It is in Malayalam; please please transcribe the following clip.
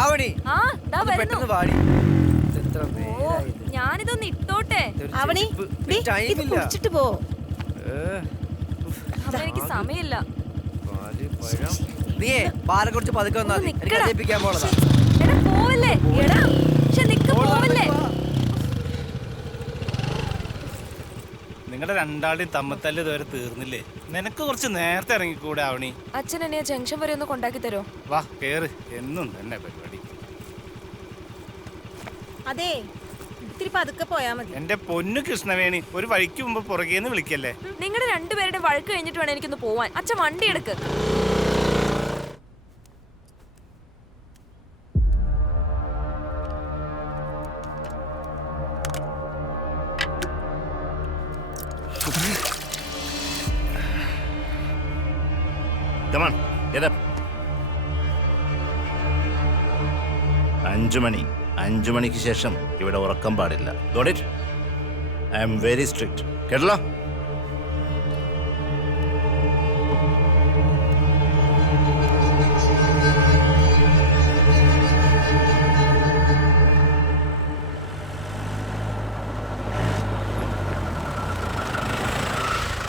ആവണി ആ ദാ വരുന്നു. പെട്ടെന്ന് വാടി. എത്ര ഓ നേരായി. ഞാനിതൊന്ന് ഇട്ടോട്ടെ. അവണി ടൈമില്ല. കുടിച്ചിട്ട് പോ. അമ്മ എനിക്ക് സമയമില്ല. നീയേ പാലെ കുറിച്ച് പതുക്കെ വന്നാൽ മതി. എനിക്ക് അടിപ്പിക്കാൻ പോണതാ. എടാ പോവല്ലേ എടാ പക്ഷെ നിക്ക് പോവല്ലേ. നിങ്ങളുടെ രണ്ടാളുടെയും തമ്മത്തല്ല് ഇതുവരെ തീർന്നില്ലേ? നിനക്ക് കുറച്ച് നേരത്തെ ഇറങ്ങിക്കൂടെ ആവണി? അച്ഛൻ എന്നെ ജംഗ്ഷൻ വരെ ഒന്ന് കൊണ്ടാക്കി തരോ? വാ കേറ്, എന്നും തന്നെ പരിപാടി. അതെ ഇത്തിരി പതുക്കെ പോയാ മതി. എന്റെ പൊന്നു കൃഷ്ണവേണി, ഒരു വഴിക്ക് മുമ്പ് പുറകേന്ന് വിളിക്കല്ലേ. നിങ്ങളുടെ രണ്ടുപേരുടെ വഴക്ക് കഴിഞ്ഞിട്ട് വേണം എനിക്കൊന്ന് പോവാൻ. അച്ഛൻ വണ്ടി എടുക്ക്. Come on, get up. 5 മണി. 5 മണിക്ക് ശേഷം ഇവിടെ ഉറക്കം പാടില്ല. Got it? I am very strict. കേട്ടല്ലോ?